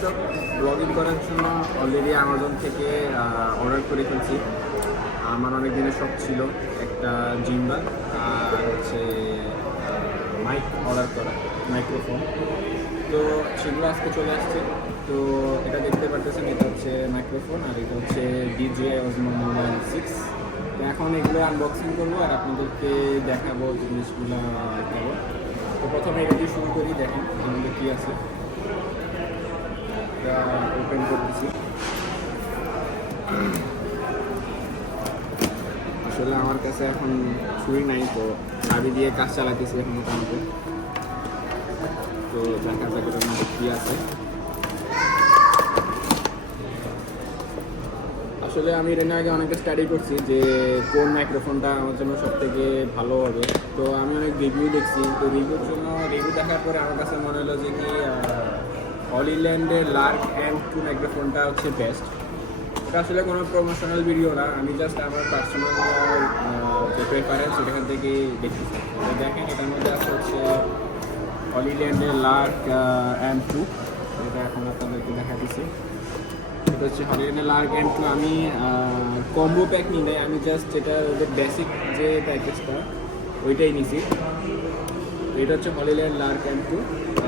দর্শক ব্লগিং করার জন্য অলরেডি অ্যামাজন থেকে অর্ডার করে ফেলছি। আমার অনেক দিনের শখ ছিল একটা জিম্বার আর হচ্ছে মাইক অর্ডার করা মাইক্রোফোন তো সেগুলো আজকে চলে আসছে। তো এটা দেখতে পারতেছেন, এটা হচ্ছে মাইক্রোফোন আর এটা হচ্ছে ডিজে মোবাইল সিক্স তো এখন এগুলো আনবক্সিং করব আর আপনাদেরকে দেখাবো জিনিসগুলো, দেখাবো। তো প্রথমে এটা দিয়ে শুরু করি, দেখেন মধ্যে কী আছে। ওপেন করতেছি। আসলে আমার কাছে এখন ছুরি নাই, তো চাবি দিয়ে কাজ চালাতেছি এখন মোটামুটি। তো দেখা যাক এটার মধ্যে কী আছে। আসলে আমি এটা আগে অনেকটা স্টাডি করছি যে কোন মাইক্রোফোনটা আমার জন্য সব থেকে ভালো হবে। তো আমি অনেক রিভিউ দেখছি। তো রিভিউর জন্য রিভিউ দেখার পরে আমার কাছে মনে হলো যে কি হলিল্যান্ডের লার্ক অ্যান্ড টু মাইক্রোফোনটা হচ্ছে বেস্ট এটা আসলে কোনো প্রমোশনাল ভিডিও না, আমি জাস্ট আমার পার্সোনাল যে প্রেফারেন্স সেখান থেকে তো দেখেন, এটার মধ্যে আছে হচ্ছে হলিল্যান্ডের লার্ক অ্যান্ড টু এটা এখন আপনাদেরকে দেখা দিচ্ছি। এটা হচ্ছে হলিল্যান্ডের লার্ক অ্যান্ড টু আমি কম্বো প্যাক নিই নাই, আমি জাস্ট যেটা ওদের বেসিক যে প্যাকেজটা ওইটাই নিছি। এটা হচ্ছে হলিল্যান্ড লার্ক অ্যান্ড টু।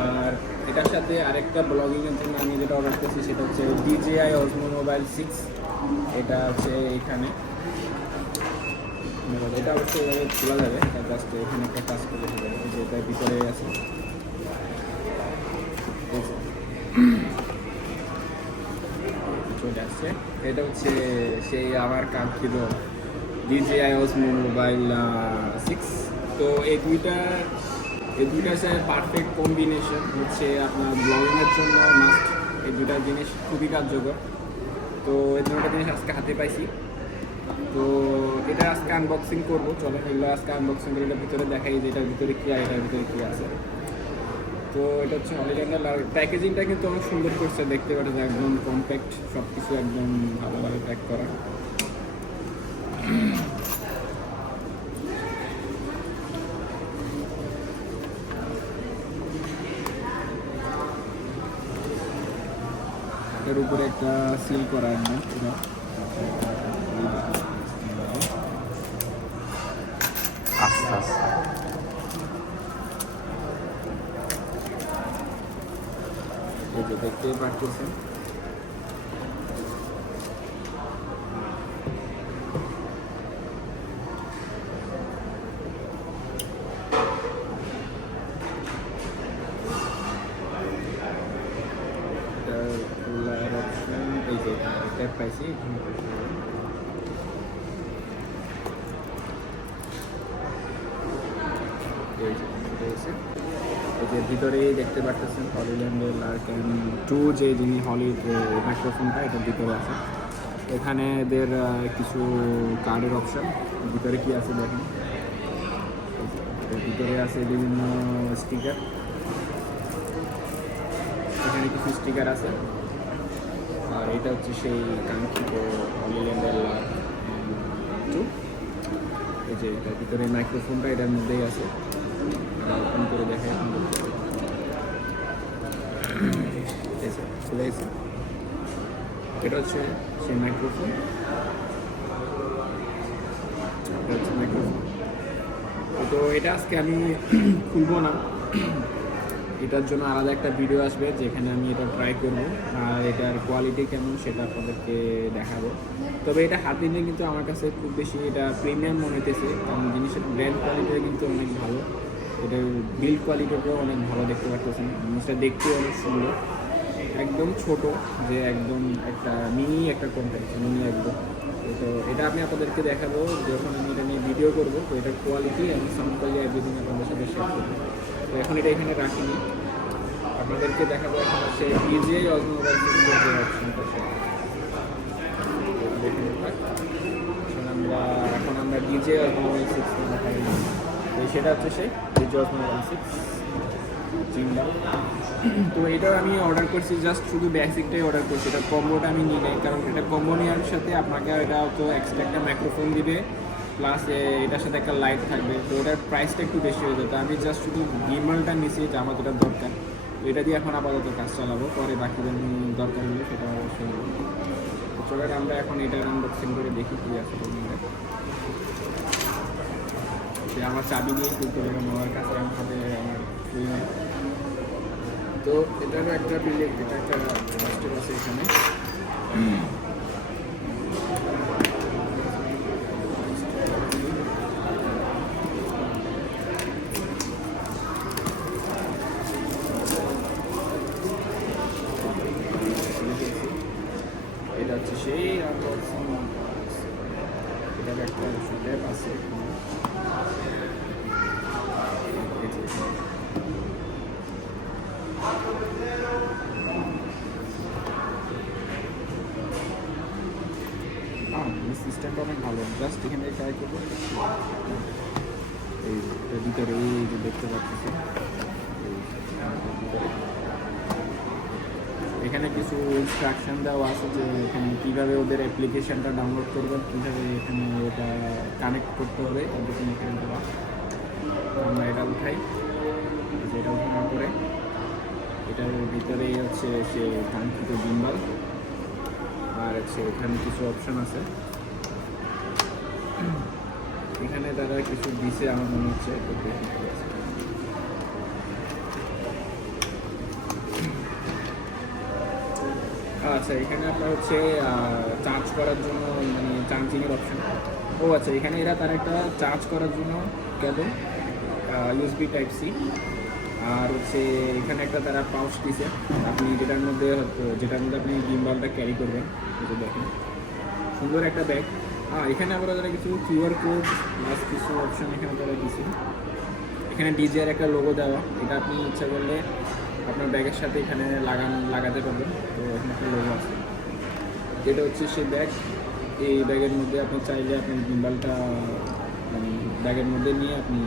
আর এটার সাথে আরেকটা ব্লগিংয়ের জন্য আমি যেটা অর্ডার করছি সেটা হচ্ছে ডিজেআই অজমো মোবাইল সিক্স এটা হচ্ছে এখানে। এটা হচ্ছে এভাবে খোলা যাবে জাস্ট এখানে একটা কাজ করে যেটা ভিতরে আছে। চলে আসছে। এটা হচ্ছে সেই আমার কাঙ্ক্ষিত ডিজিআই অসমো মোবাইল সিক্স তো এই দুইটা এই দুইটা হচ্ছে পারফেক্ট কম্বিনেশন হচ্ছে আপনার ব্লগিংয়ের জন্য মাস্ট এই দুইটা জিনিস খুবই কার্যকর। তো এই দুটো জিনিস আজকে হাতে পাইছি। তো এটা আজকে আনবক্সিং করব। চলো এগুলো আজকে আনবক্সিং করে এটার ভিতরে দেখাই যে এটার ভিতরে কী আর এটার ভিতরে কী আছে। তো এটা হচ্ছে হলিল্যান্ডের আর প্যাকেজিংটা কিন্তু অনেক সুন্দর করছে, দেখতে পাচ্ছেন একদম কম্প্যাক্ট সব কিছু একদম ভালোভাবে প্যাক করা। এর উপরে একটা সিল করা একদম এটা আচ্ছা। এই দেখতেই পাচ্ছেন এটা খোলার অপশন এই যে ট্যাপ পাইছি এখানে press করলাম। এই যে এটা হচ্ছে ভিতরেই দেখতে পাচ্ছেন হলিল্যান্ডের লার্কেন টু, যে যিনি হলির মাইক্রোফোনটা এটার ভিতরে আছে। এখানে এদের কিছু কার্ডের অপশন ভিতরে কি আছে দেখেন? ভিতরে আছে বিভিন্ন স্টিকার এখানে কিছু স্টিকার আছে। আর এটা হচ্ছে সেই কাঙ্ক্ষিত হলিল্যান্ডের টু। এই যে এটার ভিতরে মাইক্রোফোনটা এটার মধ্যেই আছে। করে দেখাই। এটা হচ্ছে সেই মাইক্রোফোন তো এটা আজকে আমি খুলবো না এটার জন্য আলাদা একটা ভিডিও আসবে যেখানে আমি এটা ট্রাই করব আর এটার কোয়ালিটি কেমন সেটা আপনাদেরকে দেখাবো তবে এটা হাতে নিয়ে কিন্তু আমার কাছে খুব বেশি এটা প্রিমিয়াম মনে হইতেছে কারণ জিনিসের ব্র্যান্ড কোয়ালিটিটা কিন্তু অনেক ভালো এটার বিল্ড কোয়ালিটিটাও অনেক ভালো দেখতে পাচ্ছেন জিনিসটা দেখতেও অনেক সুন্দর। একদম ছোট যে একদম একটা মিনি একটা কম্প্যাক্ট মিনি একদম। তো এটা আমি আপনাদেরকে দেখাবো যখন আমি এটা নিয়ে ভিডিও করব। তো এটার কোয়ালিটি এবং সাউন্ড কোয়ালিটি এভরিথিং আপনাদের সাথে শেয়ার করব। তো এখন এটা এখানে রাখিনি আপনাদেরকে দেখাবো এখন হচ্ছে ডিজিআই অজমোবাইল যে অপশনটা আমরা, এখন আমরা ডিজে অজমোবাইল সেটা হচ্ছে সে তো এটা আমি অর্ডার করছি জাস্ট শুধু বেসিকটাই অর্ডার করছি, এটা কম্বোটা আমি নিই নাই, কারণ এটা কম্বো নেওয়ার সাথে আপনাকে এটা তো এক্সট্রা একটা মাইক্রোফোন দিবে প্লাস এটার সাথে একটা লাইট থাকবে, তো ওটার প্রাইসটা একটু বেশি হয়ে যেত আমি জাস্ট শুধু গিমালটা নিছি যে আমার যেটা দরকার, তো এটা দিয়ে এখন আপাতত কাজ চালাবো, পরে বাকিদের দরকার হলে সেটা অবশ্যই বলব। তো চলো আমরা এখন এটার আনবক্সিং করে দেখি কি আছে। সে আমার চাবি নিয়ে খুলতে হবে আমার কাছে আমার হাতে আমার তো এটারও একটা বিলে এটা একটা প্লাস্টিক আছে এখানে এটা হচ্ছে সেই আনবক্সিং এটার একটা ট্যাপ আছে এই যে। হ্যাঁ সিস্টেমটা অনেক ভালো জাস্ট এখানে ট্রাই করব এই এর ভিতরে এই যে দেখতে পাচ্ছি এখানে কিছু ইনস্ট্রাকশন দেওয়া আছে যে এখানে কীভাবে ওদের অ্যাপ্লিকেশানটা ডাউনলোড করবেন কীভাবে এখানে ওটা কানেক্ট করতে হবে এরকম এখানে দেওয়া। আমরা এটা উঠাই। এটা উঠানোর পরে, এটার ভিতরেই হচ্ছে সে কাঙ্ক্ষিত ডিম্বাল আর হচ্ছে এখানে কিছু অপশন আছে। এখানে তারা কিছু দিছে আমার মনে হচ্ছে। আচ্ছা এখানে আপনার হচ্ছে চার্জ করার জন্য মানে চার্জিংয়ের অপশন ও আচ্ছা এখানে এরা তার একটা চার্জ করার জন্য কেবল ইউএসবি টাইপ সি আর হচ্ছে, এখানে একটা তারা পাউচ দিছে। আপনি যেটার মধ্যে যেটার মধ্যে আপনি গিম্বালটা ক্যারি করবেন এটা দেখেন। সুন্দর একটা ব্যাগ হ্যাঁ এখানে আবার তারা কিছু কিউআর কোড প্লাস কিছু অপশন এখানে তারা দিছে। এখানে ডিজের একটা লোগো দেওয়া। এটা আপনি ইচ্ছা করলে আপনার ব্যাগের সাথে এখানে লাগান, লাগাতে পারবেন। তো এখানে একটা লোগো আছে। এটা হচ্ছে সেই ব্যাগ। এই ব্যাগের মধ্যে আপনি চাইলে আপনি গিম্বালটা মানে ব্যাগের মধ্যে নিয়ে আপনি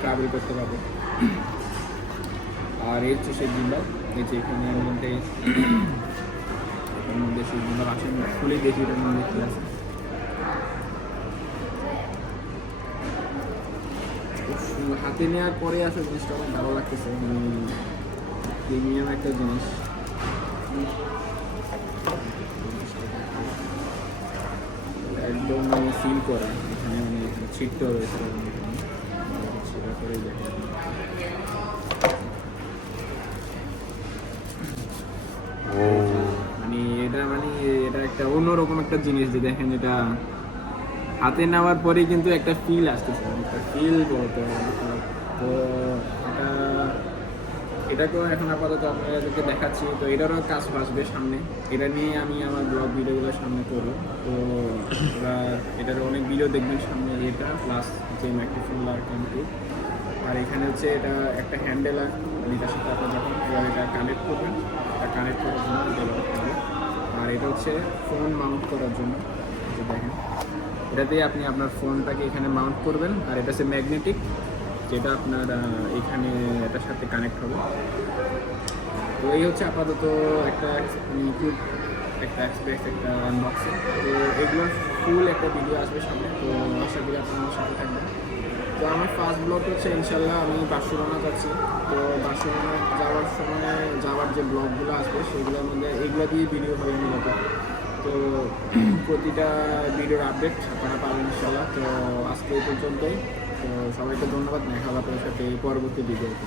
ট্রাভেল করতে পারবেন। আর এই হচ্ছে সেই গিম্বাল এই যে এখানে মধ্যে এর মধ্যে সেই গিম্বাল আছে। আমি খুলে দেখি এটার মধ্যে কী আছে। হাতে নেওয়ার পরে আসলে জিনিসটা অনেক ভালো লাগতেছে। প্রিমিয়াম একটা জিনিস। একদম মানে ফিল করা। এখানে মানে ছিটতে রয়েছে সেটা করেই মানে এটা মানে এটা একটা অন্যরকম একটা জিনিস যে দেখেন এটা হাতে নেওয়ার পরে কিন্তু একটা ফিল আসতেছে। মানে একটা ফিল বলতে তো এটা এটাকেও এখন আপাতত আপনাদেরকে দেখাচ্ছি। তো এটারও কাজ আসবে সামনে। এটা নিয়ে আমি আমার ব্লগ ভিডিওগুলো সামনে করব। তো এটার অনেক ভিডিও দেখবেন সামনে এটা প্লাস যে মাইক্রোফোন লার কমপ্লিট আর এখানে হচ্ছে এটা একটা হ্যান্ডেল আর এটার সাথে আপনি যখন এটা কানেক্ট করবেন, এটা কানেক্ট করার জন্য ব্যবহার করবেন আর এটা হচ্ছে ফোন মাউন্ট করার জন্য। দেখেন এটাতে আপনি আপনার ফোনটাকে এখানে মাউন্ট করবেন। আর এটা হচ্ছে ম্যাগনেটিক যেটা আপনার এখানে এটার সাথে কানেক্ট হবে। তো এই হচ্ছে আপাতত একটা ইউটিউব একটা এক্সপ্রেস একটা আনবক্সিং তো এগুলোর ফুল একটা ভিডিও আসবে সামনে। তো আশা করি আপনারা সাথে থাকবেন। তো আমার ফার্স্ট ব্লগ হচ্ছে ইনশাল্লাহ আমি বার্সেলোনা যাচ্ছি। তো বার্সেলোনা যাওয়ার সময়, যাওয়ার যে ব্লগগুলো আসবে, সেগুলোর মধ্যে এগুলো দিয়ে ভিডিও হবে মূলত তো প্রতিটা ভিডিওর আপডেট আপনারা পাবেন ইনশাল্লাহ তো আজকে এই পর্যন্তই। সবাইকে ধন্যবাদ। দেখা হবে আপনার সাথে পরবর্তী ভিডিওতে